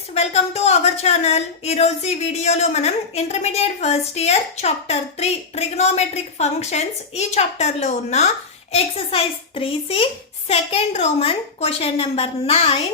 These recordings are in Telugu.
Friends, welcome to our channel. ఈరోజు ఈ వీడియోలో మనం intermediate first year chapter 3 trigonometric functions ఈ చాప్టర్లో ఉన్న exercise 3C second Roman question number 9,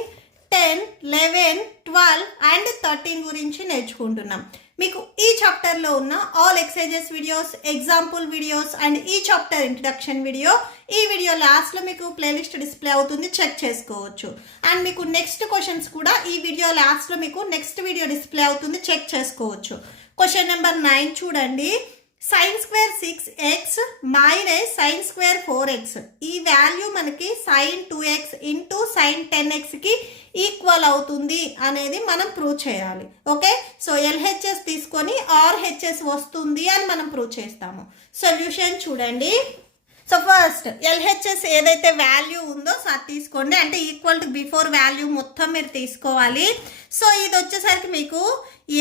10, 11, 12 and 13 గురించి నేర్చుకుంటున్నాం. మీకు ఈ చాప్టర్లో ఉన్న all exercises videos, example videos and ఈ చాప్టర్ ఇంట్రడక్షన్ వీడియో ఈ వీడియో లాస్ట్లో మీకు ప్లేలిస్ట్ డిస్ప్లే అవుతుంది, చెక్ చేసుకోవచ్చు. అండ్ మీకు నెక్స్ట్ క్వశ్చన్స్ కూడా ఈ వీడియో లాస్ట్లో మీకు నెక్స్ట్ వీడియో డిస్ప్లే అవుతుంది, చెక్ చేసుకోవచ్చు. క్వశ్చన్ నెంబర్ 9 చూడండి. sin square 6x minus sin square 4x ఈ వాల్యూ మనకి sin 2x ఇంటూ sin 10xకి ఈక్వల్ అవుతుంది అనేది మనం ప్రూవ్ చేయాలి. ఓకే, సో LHS తీసుకొని RHS వస్తుంది అని మనం ప్రూవ్ చేస్తాము. సొల్యూషన్ చూడండి. సో ఫస్ట్ LHS ఏదైతే వాల్యూ ఉందో సో అది తీసుకోండి, అంటే ఈక్వల్ టు బిఫోర్ వాల్యూ మొత్తం మీరు తీసుకోవాలి. సో ఇది వచ్చేసరికి మీకు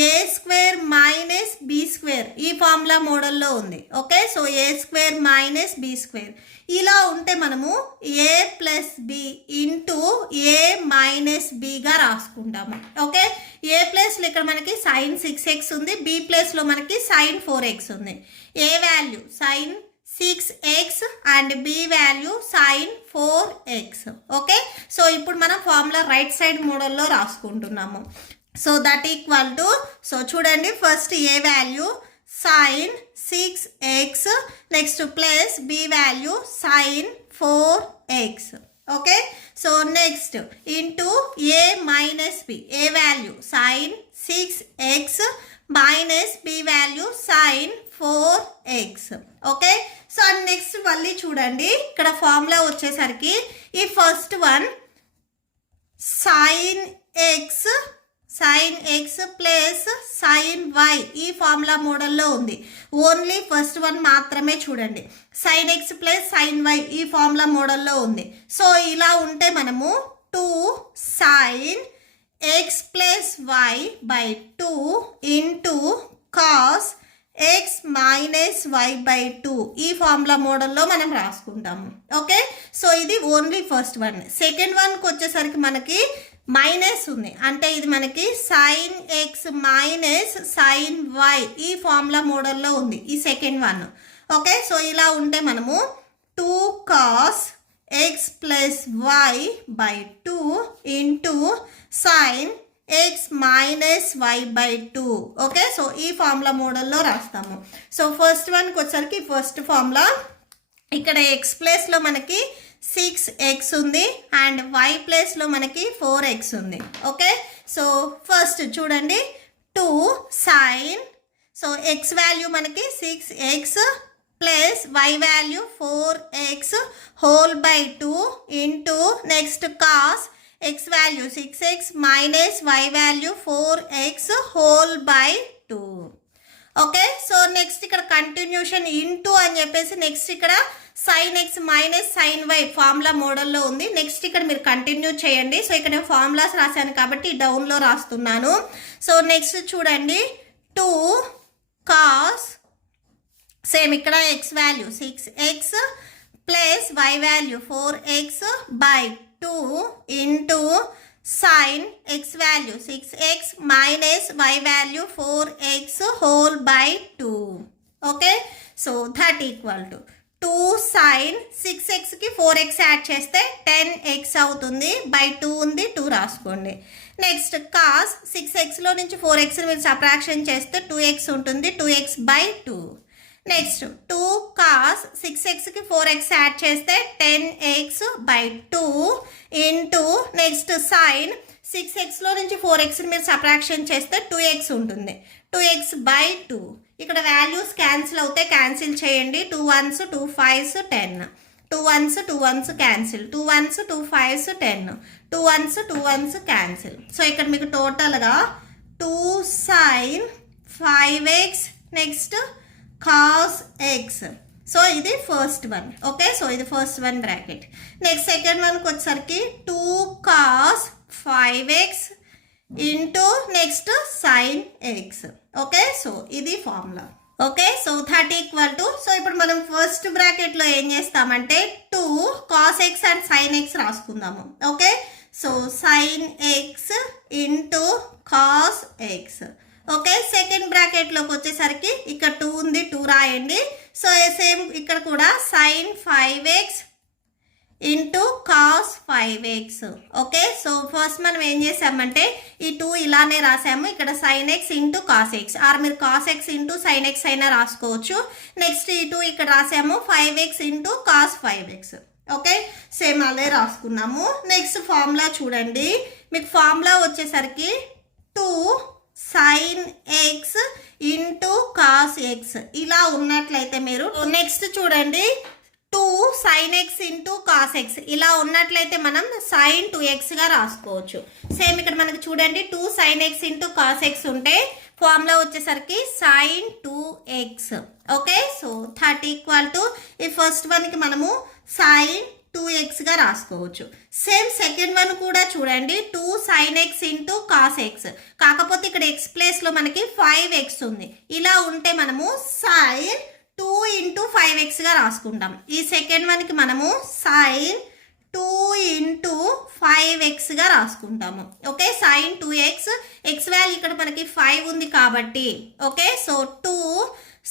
a square minus b square ఈ ఫార్ములా మోడల్లో ఉంది. Okay, so a square minus b square ఇలా ఉంటే మనము a plus b into a minus bగా రాసుకుంటాము. ఓకే, a ప్లస్లో ఇక్కడ మనకి sin 6x ఉంది, b ప్లస్లో మనకి sin 4x ఉంది. a value sin 6x and b value sin 4x. Okay, so ఇప్పుడు మనం ఫార్ములా రైట్ సైడ్ మోడల్లో రాసుకుంటున్నాము. So that equal to, so చూడండి, first a value sin 6x next plus b value sin 4x. Okay, so next into a minus b, a value sin 6x minus b value sin 4x. Okay, so next మళ్ళీ చూడండి, ఇక్కడ ఫార్ములా వచ్చేసరికి ఈ first one sin x plus sin y ఈ ఫార్ములా మోడల్లో ఉంది. ఓన్లీ ఫస్ట్ వన్ మాత్రమే చూడండి, sin x plus sin y ఈ ఫార్ములా మోడల్లో ఉంది. సో ఇలా ఉంటే మనము 2 sin x plus y by 2 into cos x minus y by 2 ఈ ఫార్ములా మోడల్లో మనం రాసుకుంటాము. ఓకే, సో ఇది ఓన్లీ ఫస్ట్ వన్. సెకండ్ వన్కి వచ్చేసరికి మనకి మైనస్ ఉంది, అంటే ఇది మనకి sin x minus sin y ఈ ఫార్ములా మోడల్లో ఉంది ఈ సెకండ్ వన్. ఓకే, సో ఇలా ఉంటే మనము 2 cos x plus y by 2 into sin x minus y by 2. Okay, so ఈ ఫార్ములా మోడల్లో రాస్తాము. సో ఫస్ట్ వన్కి వచ్చరికి ఫస్ట్ ఫార్ములా ఇక్కడ x ప్లేస్లో మనకి 6x ఉంది అండ్ y ప్లేస్లో మనకి 4x ఉంది. ఓకే, సో ఫస్ట్ చూడండి 2 sin, సో x వాల్యూ మనకి 6x plus y value 4x whole by 2 into next cos x value 6x minus y value 4x whole by 2. Okay, so next ఇక్కడ కంటిన్యూషన్ ఇంటూ అని చెప్పేసి నెక్స్ట్ ఇక్కడ sin x minus sin y formula మోడల్లో ఉంది. నెక్స్ట్ ఇక్కడ మీరు కంటిన్యూ చేయండి. సో ఇక్కడ నేను ఫార్ములాస్ రాశాను కాబట్టి డౌన్లో రాస్తున్నాను. సో నెక్స్ట్ చూడండి 2 cos, సేమ్ ఇక్కడ x value 6x plus y value 4x by 2 into sin x value 6x minus y value 4x whole by 2. Okay, so that equal to 2 sin 6xకి 4x add చేస్తే 10x అవుతుంది, బై 2 ఉంది 2 రాసుకోండి. నెక్స్ట్ కాస్ 6xలో నుంచి 4xని మీరు సబ్ట్రాక్షన్ చేస్తే 2x ఉంటుంది, 2x by 2. Next 2 cos 6xకి 4x add చేస్తే 10x by 2 into next sin 6xలో నుంచి 4xని మీరు సబ్ట్రాక్షన్ చేస్తే 2x ఉంటుంది, 2x బై 2. ఇక్కడ వాల్యూస్ క్యాన్సిల్ అవుతాయి, క్యాన్సిల్ చేయండి. 2 1s 2 5s 10, 2 1s 2 1s cancel, 2 1s 2 5s 10, 2 1s 2 1s cancel. So ఇక్కడ మీకు టోటల్గా 2 sin 5x next cos x. So ఇది ఫస్ట్ వన్. ఓకే, సో ఇది first one bracket. Next second వన్కి వచ్చేసరికి 2 cos 5x into next sin x. Okay, so ఇది formula. Okay, so that equal to, so ఇప్పుడు మనం ఫస్ట్ బ్రాకెట్లో ఏం చేస్తామంటే 2 cos x and sin x రాసుకుందాము. Okay, so sin x into cos x. Okay, second బ్రాకెట్లోకి వచ్చేసరికి ఇక్కడ 2 ఉంది, 2 రాయండి. సో సేమ్ ఇక్కడ కూడా sine 5x into cos 5x. Okay, so first మనం ఏం చేసామంటే ఈ 2 ఇలానే రాసాము, ఇక్కడ sine x into cos x, or మీరు cos x into sine x అయినా రాసుకోవచ్చు. నెక్స్ట్ ఈ 2 ఇక్కడ రాసాము 5x into cos 5x. Okay, same అదే రాసుకున్నాము. నెక్స్ట్ ఫార్ములా చూడండి, మీకు ఫార్ములా వచ్చేసరికి 2 sine x into cos x ఇలా ఉన్నట్లయితే మీరు నెక్స్ట్ చూడండి 2 sine x into cos x ఇలా ఉన్నట్లయితే మనం సైన్ 2x రాసుకోవచ్చు. సేమ్ ఇక్కడ మనకి చూడండి 2 sine x into cos x ఉంటే ఫార్ములా వచ్చేసరికి sine 2x. Okay, so that equal to ఈ ఫస్ట్ వన్కి మనము సైన్ 2x రాసుకోవచ్చు. సేమ్ సెకండ్ వన్ కూడా చూడండి 2 sine x into cos X, కాకపోతే ఇక్కడ ఎక్స్ ప్లేస్లో మనకి 5x ఉంది. ఇలా ఉంటే మనము సైన్ 2 ఇంటూ 5x రాసుకుంటాం. ఈ సెకండ్ వన్కి మనము సైన్ 2 ఇంటూ 5x రాసుకుంటాము. Okay, sine 2x, x value ఇక్కడ మనకి 5 ఉంది కాబట్టి okay, so 2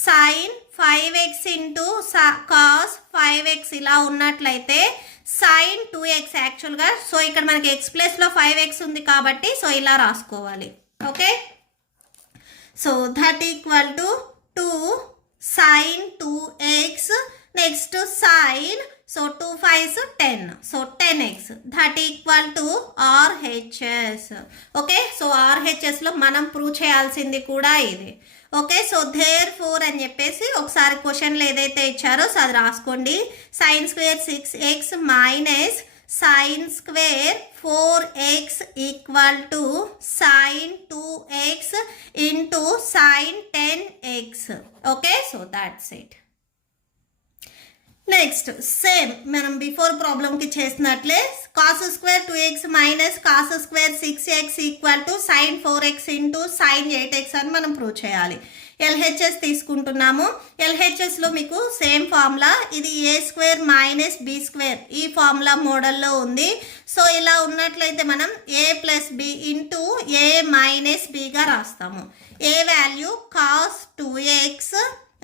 sine 5x into cos 5x ఇలా ఉన్నట్లయితే సైన్ 2x యాక్చువల్గా, సో ఇక్కడ మనకి ఎక్స్ ప్లేస్లో 5x ఉంది కాబట్టి సో ఇలా రాసుకోవాలి. Okay, so that equal to 2 sine 2x, next sine, so 2 5s 10, so 10x that equal to RHS. Okay, so RHSలో మనం ప్రూవ్ చేయాల్సింది కూడా ఇది. ఓకే, సో దేర్ ఫోర్ అని చెప్పేసి ఒకసారి క్వశ్చన్లు ఏదైతే ఇచ్చారో సో అది రాసుకోండి. Sine square 6x minus sine square 4x equal to sine 2x into sine 10x. Okay, so that's it. Next same మనం బిఫోర్ ప్రాబ్లంకి చేసినట్లే cos square 2x minus cos square 6x equal to sine 4x into sine 8x అని మనం ప్రూవ్ చేయాలి. LHS తీసుకుంటున్నాము. LHSలో మీకు సేమ్ ఫార్ములా, ఇది a square minus b square ఈ ఫార్ములా మోడల్లో ఉంది. సో ఇలా ఉన్నట్లయితే మనం a plus b into a minus బిగా రాస్తాము. A value cos 2x,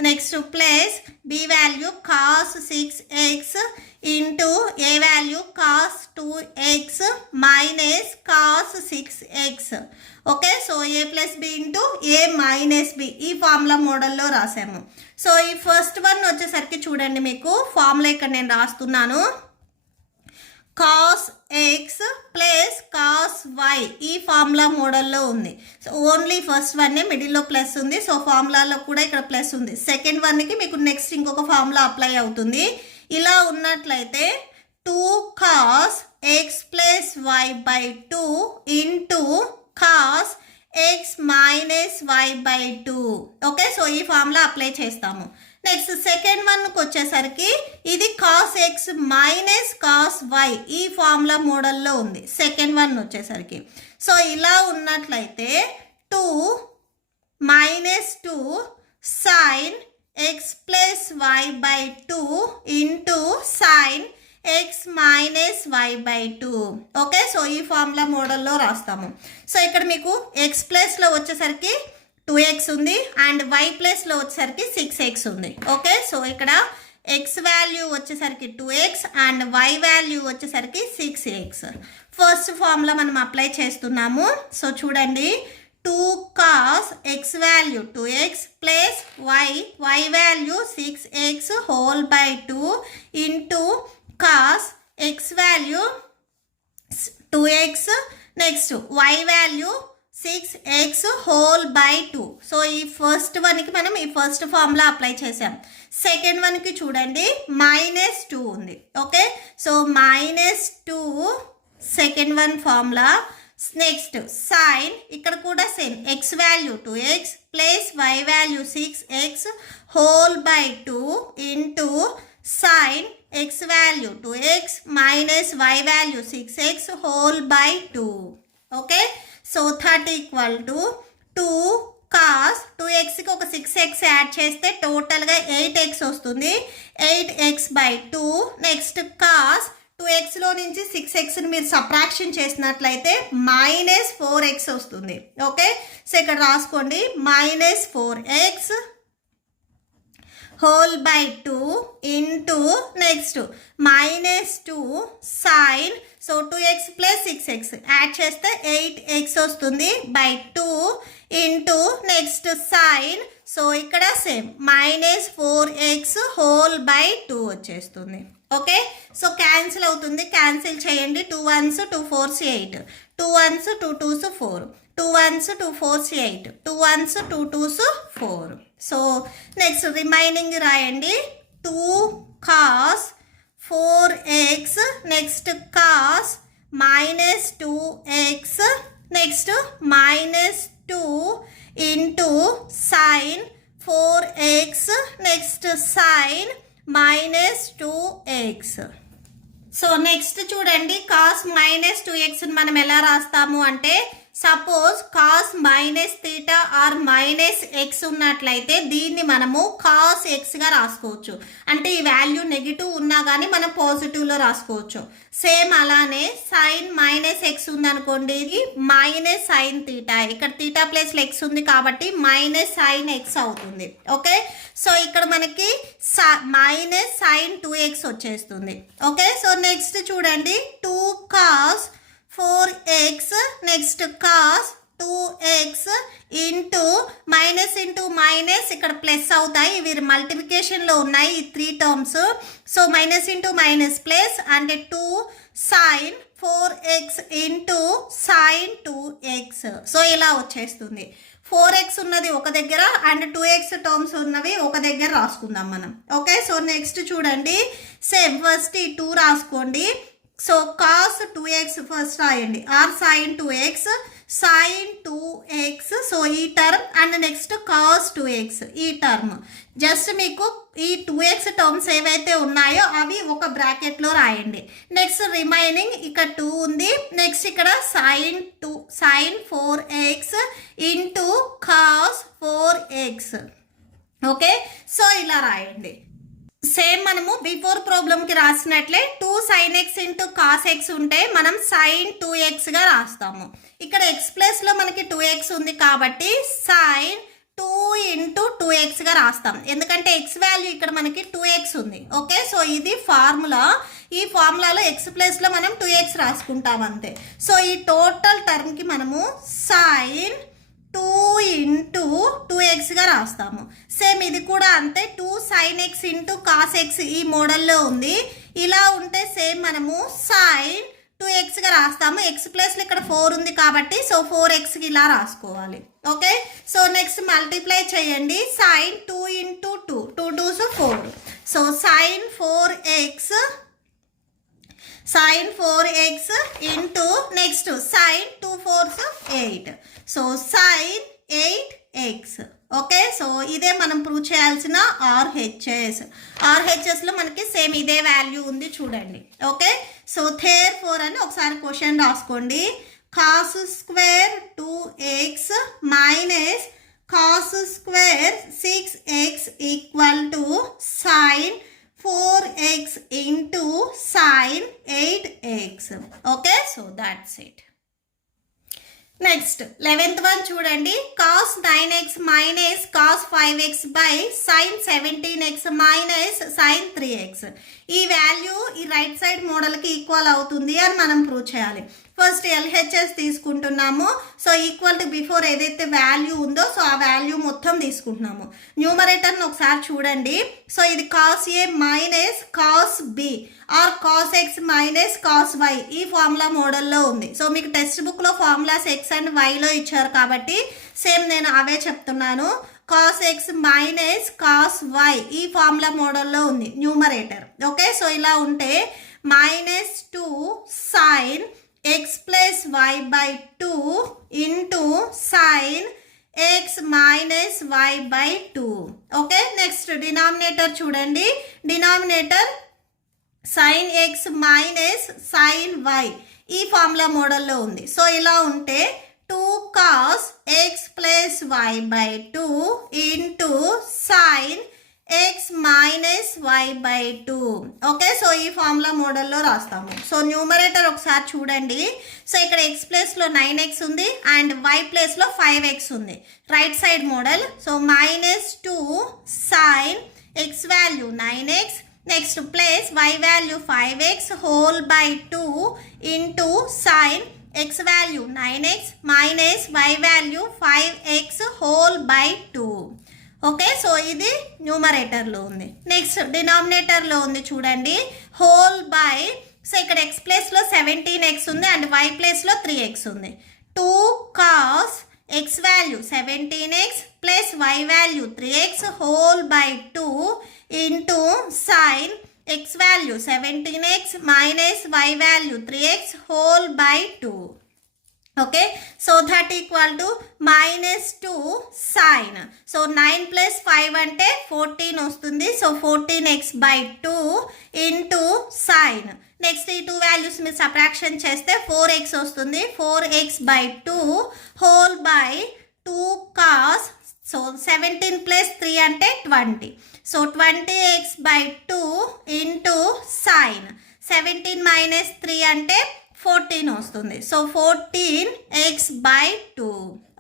next plus b value cos 6x into a value cos 2x minus cos 6x. Okay, so a plus b into a minus b ఈ ఫార్ములా మోడల్లో రాసాము. సో ఈ ఫస్ట్ వన్ వచ్చేసరికి చూడండి, మీకు ఫార్ములా ఇక్కడ నేను రాస్తున్నాను, cos x plus cos y ఈ ఫార్ములా మోడల్లో ఉంది. సో ఓన్లీ ఫస్ట్ వన్నే మిడిల్లో ప్లస్ ఉంది, సో ఫార్ములాలో కూడా ఇక్కడ ప్లస్ ఉంది. సెకండ్ వన్కి మీకు నెక్స్ట్ ఇంకొక ఫార్ములా అప్లై అవుతుంది. ఇలా ఉన్నట్లయితే 2 cos x plus y by 2 into cos x minus y by 2. Okay, so ఈ ఫార్ములా అప్లై చేస్తాము. నెక్స్ట్ సెకండ్ వన్కి వచ్చేసరికి ఇది cos x minus cos y ఈ ఫార్ములా మోడల్లో ఉంది సెకండ్ వన్ వచ్చేసరికి. సో ఇలా ఉన్నట్లయితే 2 minus 2 sine x plus y by 2 into sine x minus y by 2. Okay, so ఈ ఫార్ములా మోడల్లో రాస్తాము. సో ఇక్కడ మీకు ఎక్స్ ప్లస్లో వచ్చేసరికి 2x ఉంది అండ్ y ప్లస్లో వచ్చేసరికి 6x ఉంది. ఓకే, సో ఇక్కడ x వాల్యూ వచ్చేసరికి 2x అండ్ y వాల్యూ వచ్చేసరికి 6x. ఫస్ట్ ఫార్ములా మనం అప్లై చేస్తున్నాము. సో చూడండి 2 cos x value 2x plus y value 6x whole by 2 into cos x value 2x, next y value 6x whole by 2. So ఈ ఫస్ట్ వన్కి మనం ఈ ఫస్ట్ ఫార్ములా అప్లై చేసాం. సెకండ్ వన్కి చూడండి -2 ఉంది. Okay, so -2 second one formula. Next sign, ఇక్కడ కూడా same x value 2x plus y value 6x whole by 2 into sine x value 2x minus y value 6x whole by 2. Okay, so that equal to 2 cos 2xకి ఒక 6x యాడ్ చేస్తే టోటల్గా 8x వస్తుంది. 8x by 2. నెక్స్ట్ కాస్ 2xలో నుంచి 6xని మీరు సబ్ట్రాక్షన్ చేసినట్లయితే -4x వస్తుంది. ఓకే, సో ఇక్కడ రాసుకోండి -4x whole by 2 into next -2 sine, so 2x plus 6x add చేస్తే 8x వస్తుంది by 2 into next sine, so ఇక్కడ సేమ్ -4x హోల్ బై 2 వచ్చేస్తుంది. ఓకే, సో క్యాన్సిల్ అవుతుంది, క్యాన్సిల్ చేయండి. 2 1s 2 4s 8, 2 1s 2 2s 4, 2 1s 2 4s 8, 2 1s 2 2s 4. So next remaining రాయండి. 2 cos 4x next cos -2x next -2 into sine 4x next sine -2x. So next చూడండి, cos -2x మనం ఎలా రాస్తాము అంటే, సపోజ్ cos -θ ఆర్ -x ఉన్నట్లయితే దీన్ని మనము cos xగా రాసుకోవచ్చు. అంటే ఈ వాల్యూ నెగిటివ్ ఉన్నా కానీ మనం పాజిటివ్లో రాసుకోవచ్చు. సేమ్ అలానే sin -x ఉందనుకోండి, ఇది -sin θ, ఇక్కడ θ ప్లస్ x ఉంది కాబట్టి -sin x అవుతుంది. ఓకే, సో ఇక్కడ మనకి -sin 2x వచ్చేస్తుంది. ఓకే, సో నెక్స్ట్ చూడండి, 2 cos 4x next cos 2x into minus ఇక్కడ ప్లస్ అవుతాయి, ఇవి మల్టిప్లికేషన్లో ఉన్నాయి ఈ 3 terms. So minus into minus plus అంటే 2 sin 4x into sin 2x. So ఇలా వచ్చేస్తుంది. 4x ఉన్నది ఒక దగ్గర అండ్ 2x టర్మ్స్ ఉన్నవి ఒక దగ్గర రాసుకుందాం మనం. ఓకే, సో నెక్స్ట్ చూడండి, సేమ్ ఫస్ట్ ఈ 2 రాసుకోండి. సో cos 2x ఫస్ట్ రాయండి, or sin 2x sin 2x, so ఈ term and next cos 2x ఈ టర్మ్. జస్ట్ మీకు ఈ 2x టర్మ్స్ ఏవైతే ఉన్నాయో అవి ఒక బ్రాకెట్లో రాయండి. నెక్స్ట్ రిమైనింగ్ ఇక్కడ 2 ఉంది, నెక్స్ట్ ఇక్కడ sin 4x into cos 4x. Okay, so ఇలా రాయండి. సేమ్ మనము బిఫోర్ ప్రాబ్లంకి రాసినట్లే 2 sin x into cos x ఉంటే మనం sin 2xగా రాస్తాము. ఇక్కడ x ప్లస్లో మనకి 2x ఉంది కాబట్టి sin 2 ఇంటూ 2xగా రాస్తాం, ఎందుకంటే x వాల్యూ ఇక్కడ మనకి 2x ఉంది. ఓకే, సో ఇది ఫార్ములా, ఈ ఫార్ములాలో x ప్లస్లో మనం 2x రాసుకుంటాం అంతే. సో ఈ టోటల్ టర్మ్కి మనము sin 2 ఇంటూ 2xగా రాస్తాము. సేమ్ ఇది కూడా అంతే, 2 sin x into cos x ఈ మోడల్లో ఉంది. ఇలా ఉంటే సేమ్ మనము sin 2xగా రాస్తాము. x ప్లస్లో ఇక్కడ 4 ఉంది కాబట్టి సో 4xకి ఇలా రాసుకోవాలి. ఓకే, సో నెక్స్ట్ మల్టిప్లై చేయండి, sin 2 into 2, 2 2s 4, so sin 4x into next sin 2 4s 8, so sin 8x. Okay, so ఇదే మనం ప్రూవ్ చేయాల్సిన ఆర్హెచ్ఎస్లో మనకి సేమ్ ఇదే వాల్యూ ఉంది చూడండి. ఓకే, సో therefore అని ఒకసారి క్వశ్చన్ రాసుకోండి. cos square 2x minus cos square 6x equal to sin 4x into sin 8x. Okay, so that's it. Next 11th one చూడండి, cos 9x minus cos 5x by sin 17x minus sin 3x. ఈ వాల్యూ ఈ రైట్ సైడ్ మోడల్కి ఈక్వల్ అవుతుంది అని మనం ప్రూవ్ చేయాలి. ఫస్ట్ ఎల్హెచ్ఎస్ తీసుకుంటున్నాము. సో ఈక్వల్ టు బిఫోర్ ఏదైతే వాల్యూ ఉందో సో ఆ వాల్యూ మొత్తం తీసుకుంటున్నాము. న్యూమరేటర్ని ఒకసారి చూడండి. సో ఇది cos a minus cos b or cos x minus cos y ఈ ఫార్ములా మోడల్లో ఉంది. సో మీకు టెక్స్ట్ బుక్లో ఫార్ములాస్ x అండ్ yలో ఇచ్చారు కాబట్టి సేమ్ నేను అవే చెప్తున్నాను. cos x minus cos y ఈ ఫార్ములా మోడల్లో ఉంది న్యూమరేటర్. ఓకే, సో ఇలా ఉంటే -2 sin x plus y by 2 into sin x minus y by 2. Okay, next denominator చూడండి, denominator sin x minus sin y ఈ ఫార్ములా మోడల్లో ఉంది. సో ఇలా ఉంటే 2 cos x plus y by 2 into sin x minus y by two. Okay, so ఈ ఫార్ములా మోడల్లో రాస్తాము. సో న్యూమరేటర్ ఒకసారి చూడండి. సో ఇక్కడ ఎక్స్ ప్లేస్లో 9x ఉంది అండ్ వై ప్లేస్లో 5x ఉంది. Right side model. So -2 sin x value 9x, next place y value 5x whole by 2 into sine x value 9x minus y value 5x whole by 2. Okay, so ఇది న్యూమరేటర్లో ఉంది. నెక్స్ట్ డినామినేటర్లో ఉంది చూడండి, హోల్ బై. సో ఇక్కడ ఎక్స్ ప్లేస్లో 17x ఉంది అండ్ y ప్లేస్లో 3x ఉంది. 2 cos x value 17x plus y value 3x whole by 2 into sine x value 17x minus y value 3x whole by 2. Okay, so that equal to -2 sine. So 9 plus 5 అంటే 14 వస్తుంది. So 14x by 2 into sine. Next ఈ 2 వాల్యూస్ మీరు సబ్ట్రాక్షన్ చేస్తే 4x వస్తుంది. 4x by 2 whole by 2 cos. So 17 plus 3 అంటే 20. So 20x by 2 into sign. 17 minus 3 అంటే 14 వస్తుంది. So 14x by 2.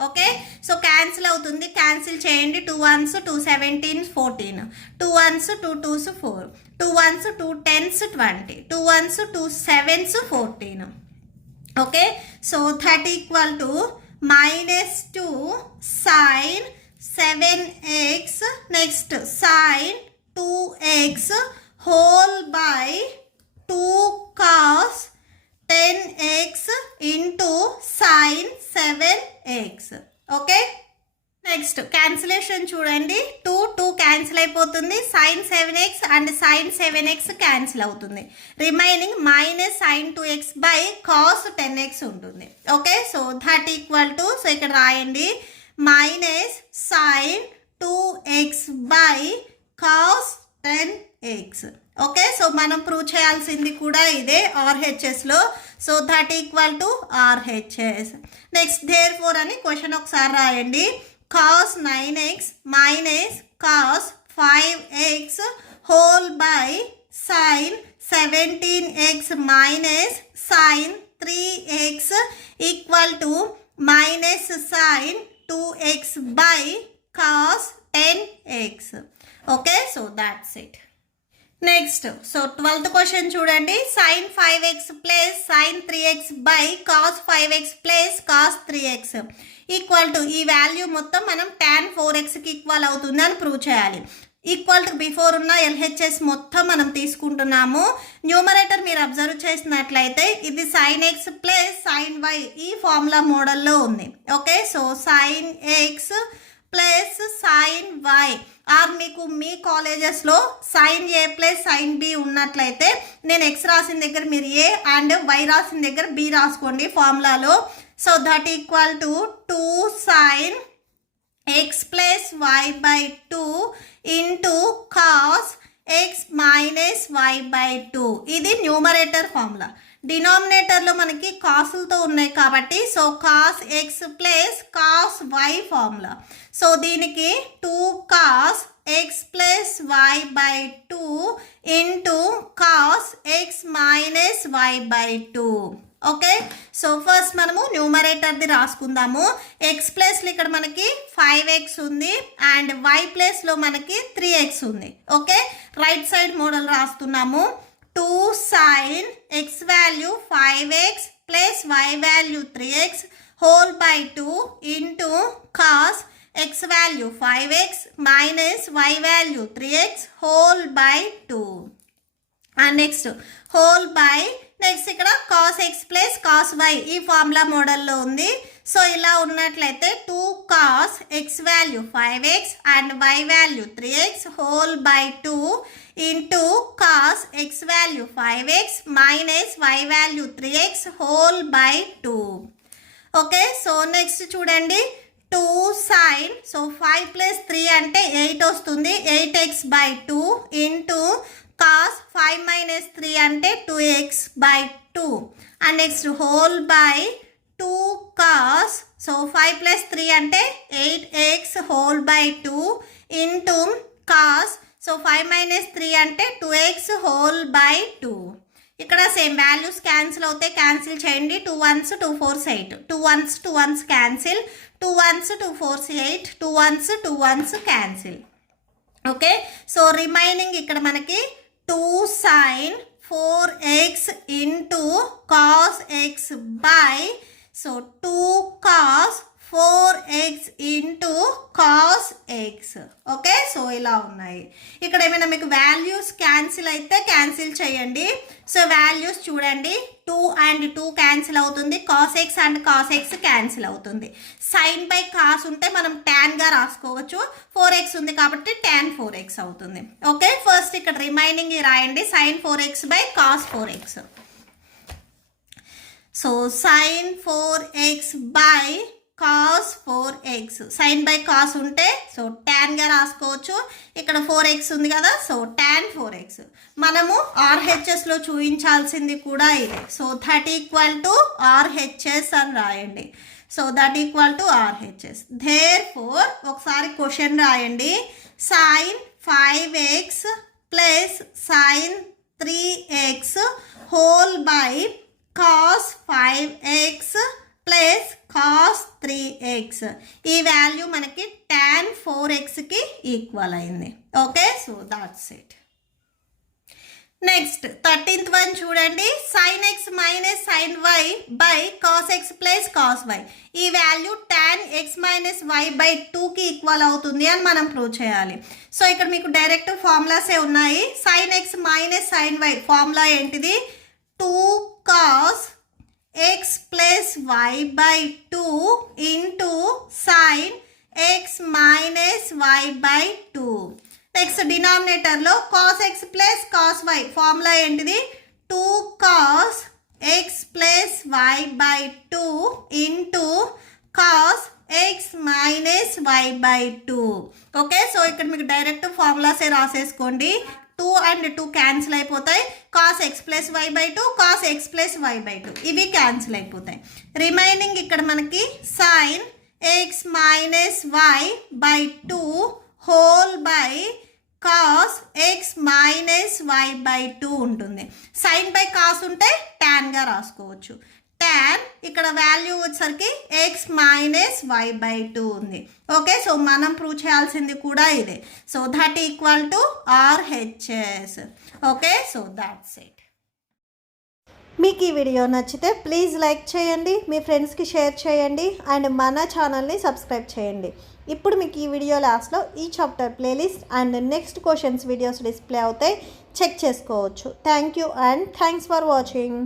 Okay, so cancel అవుతుంది. క్యాన్సిల్ చేయండి. 2 1s 2 17 14, 2 1s 2 2s 4, 2 1s 2 10s 20, 2 1s 2 7s 14. Okay, so that equal to -2 sin 7x next sin 2x whole by 2 cos 10x into sine 7x. Okay, next cancellation చూడండి. 2 క్యాన్సిల్ అయిపోతుంది. Sine 7x and sine 7x cancel అవుతుంది. Remaining minus sine 2x by cos 10x ఉంటుంది. Okay, so that equal to, so ఇక్కడ రాయండి, minus sine 2x by cos 10x. Okay, so మనం ప్రూవ్ చేయాల్సింది కూడా ఇదే RHSలో. So that equal to RHS. Next there four అని క్వశ్చన్ ఒకసారి రాయండి. Cos 9x minus cos 5x whole by sine 17x minus sine 3x equal to minus sine 2x by cos 10x. Okay, so that's it. Next, so 12th question చూడండి. Sine 5x plus sine 3x by cos 5x plus cos 3x equal to, ఈ వాల్యూ మొత్తం మనం tan 4xకి ఈక్వల్ అవుతుంది అని ప్రూవ్ చేయాలి. ఈక్వల్ టు బిఫోర్ ఉన్న LHS మొత్తం మనం తీసుకుంటున్నాము. న్యూమరేటర్ మీరు అబ్జర్వ్ చేసినట్లయితే ఇది sine x plus sine y ఈ ఫార్ములా మోడల్లో ఉంది. Okay, so sine x plus sine y, or మీకు మీ కాలేజెస్లో sine A plus sine B ఉన్నట్లయితే నేను ఎక్స్ రాసిన దగ్గర మీరు ఏ అండ్ వై రాసిన దగ్గర బి రాసుకోండి ఫార్ములాలో. So that equal to 2 sine x plus y by 2 into cos x minus y by 2. ఇది న్యూమరేటర్ ఫార్ములా. డినామినేటర్లో మనకి కాసులతో ఉన్నాయి కాబట్టి so cos x plus cos y formula. So దీనికి 2 cos x plus y by 2 into cos x minus y by 2. Okay, so first మనము న్యూమరేటర్ది రాసుకుందాము. ఎక్స్ ప్లేస్లో ఇక్కడ మనకి 5x ఉంది అండ్ వై ప్లేస్లో మనకి 3x ఉంది. ఓకే, రైట్ సైడ్ మోడల్ రాస్తున్నాము. 2 sin x value 5x plus y value 3x whole by 2 into cos x value 5x minus y value 3x whole by 2. And next whole by, next ఇక్కడ cos x plus cos y ఈ ఫార్ములా మోడల్లో ఉంది. సో ఇలా ఉన్నట్లయితే 2 cos x value 5x and y value 3x whole by 2 into cos x value 5x minus y value 3x whole by 2. Okay, so next చూడండి 2 సైన్, సో 5 ప్లస్ 3 అంటే 8 వస్తుంది. 8x by 2 into cos 5 minus 3 అంటే 2x by 2. And next whole by 2 cos, so 5 plus 3 అంటే 8x whole by 2 into cos, so 5 - 3 అంటే 2x హోల్ బై 2. ఇక్కడ సేమ్ వాల్యూస్ క్యాన్సిల్ అవుతాయి, క్యాన్సిల్ చేయండి. 2 1s 2 4s 8, 2 1s 2 1s cancel, 2 1s 2 4s 8, 2 1s 2 1s cancel. Okay, so remaining ఇక్కడ మనకి 2 sin 4x into cos x by, so 2 cos 4x into cos x. Okay, so ఇలా ఉన్నాయి. ఇక్కడ ఏమైనా మీకు వాల్యూస్ క్యాన్సిల్ అయితే క్యాన్సిల్ చేయండి. సో వాల్యూస్ చూడండి, 2 and 2 క్యాన్సిల్ అవుతుంది, cos x and cos x cancel అవుతుంది. సైన్ బై కాస్ ఉంటే మనం ట్యాన్గా రాసుకోవచ్చు, 4x ఉంది కాబట్టి tan 4x అవుతుంది. ఓకే, ఫస్ట్ ఇక్కడ రిమైనింగ్ రాయండి, sin 4x by cos 4x. సో sin 4x by cos 4x, sine by cos ఉంటే సో ట్యాన్గా రాసుకోవచ్చు. ఇక్కడ 4x ఉంది కదా, సో tan 4x. మనము RHSలో చూపించాల్సింది కూడా ఇదే. So that equal to RHS అని రాయండి. So that equal to RHS. Therefore ఒకసారి క్వశ్చన్ రాయండి, sin 5x plus sin 3x whole by cos 5x plus cos 3x. ఈ వాల్యూ మనకి tan 4xకి ఈక్వల్ అయింది. Okay, so that's it. Next 13th one చూడండి, sin x minus sin y by cos x plus cos y. ఈ value tan x minus y by 2కి ఈక్వల్ అవుతుంది అని మనం ప్రూవ్ చేయాలి. సో ఇక్కడ మీకు డైరెక్ట్ ఫార్ములాసే ఉన్నాయి. sin x minus sin y formula ఏంటిది, 2 cos x plus y by 2 into sin x minus y by 2. Next డినామినేటర్లో cos x plus cos y formula ఏంటిది, 2 cos x plus y by 2 into cos x minus y by 2. Okay, so ఇక్కడ మీకు డైరెక్ట్ ఫార్ములాసే రాసేసుకోండి. 2 and 2 క్యాన్సిల్ అయిపోతాయి, cos x plus y by 2, cos x plus y by 2 ఇవి క్యాన్సిల్ అయిపోతాయి. రిమైనింగ్ ఇక్కడ మనకి sin x minus y by 2 whole by cos x minus y by 2 ఉంటుంది. సైన్ బై కాస్ ఉంటే ట్యాన్గా రాసుకోవచ్చు. ట్యాన్ ఇక్కడ వాల్యూ వచ్చేసరికి x మైనస్ y బై 2 ఉంది. ఓకే, సో మనం ప్రూవ్ చేయాల్సింది కూడా ఇదే. So that equal to RHS. Okay, so that's it. మీకు ఈ వీడియో నచ్చితే ప్లీజ్ లైక్ చేయండి, మీ ఫ్రెండ్స్కి షేర్ చేయండి అండ్ మన ఛానల్ని సబ్స్క్రైబ్ చేయండి. ఇప్పుడు మీకు ఈ వీడియో లాస్ట్లో ఈ chapter playlist and next questions videos display అవుతాయి, చెక్ చేసుకోవచ్చు. Thank you and thanks for watching.